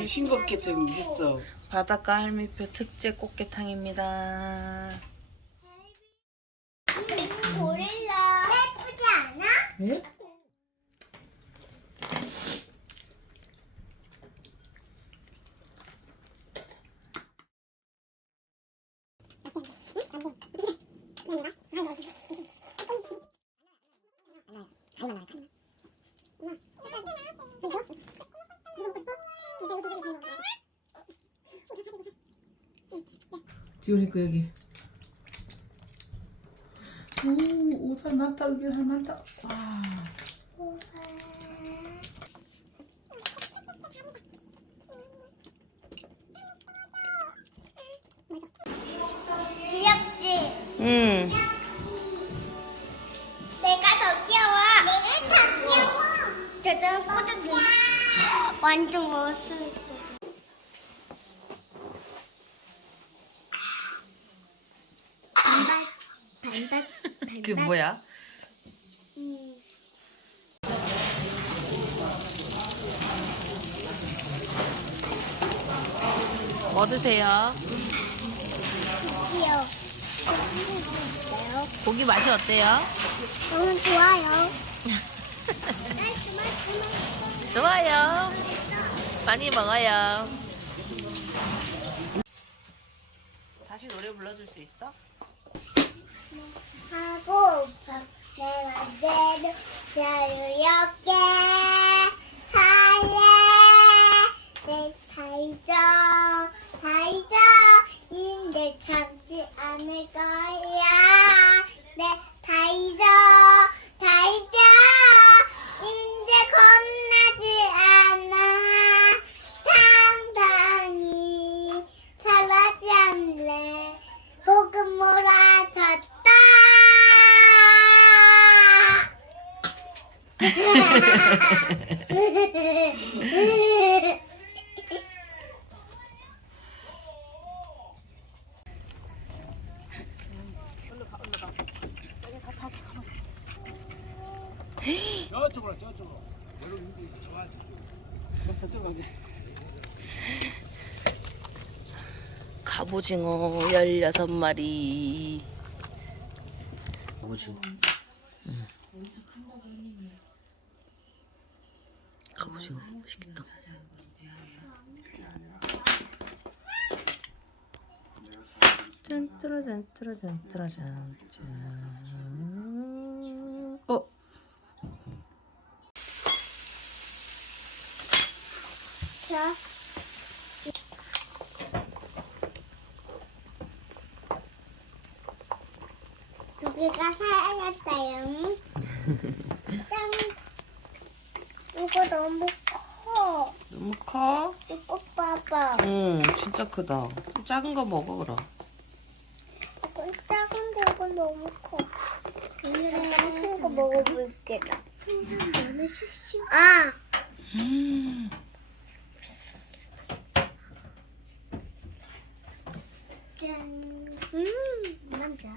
좀 싱겁게 좀 했어. 바닷가 할미표 특제 꽃게탕입니다. 고릴라 예쁘지 않아? 네? 지우니까 여기. 오, 오잘 많다, 여기 잘 많다. 와. 귀엽지? 음, 내가 더 귀여워. 내가 더 귀여워. 저저 꼬드기. 완전 멋있어. 그게 뭐야? 음. 뭐 드세요? 귀여워. 고기 맛이 어때요? 너무 좋아요. 좋아요. 많이 먹어요. 다시 노래 불러줄 수 있어? 하고 내 맘대로 자유롭게 할래. 내 달죠 달죠 인데 참지 않을 거야 갑오징어 16마리. 갑오징어 갑오징어 맛있겠다. 짠짜라 짠 짜라 짠 짜라 짠 짠. 어? 자 여기가 살았어요 짠 이거 너무 커 너무 커? 이거 봐봐 응, 진짜 크다. 작은 거 먹어 그럼. 이건 작은데 이건 너무 커. 오늘은 큰거 먹어볼게. 항상 너는 슈슈. 아, 음. 짠. 음, 남자.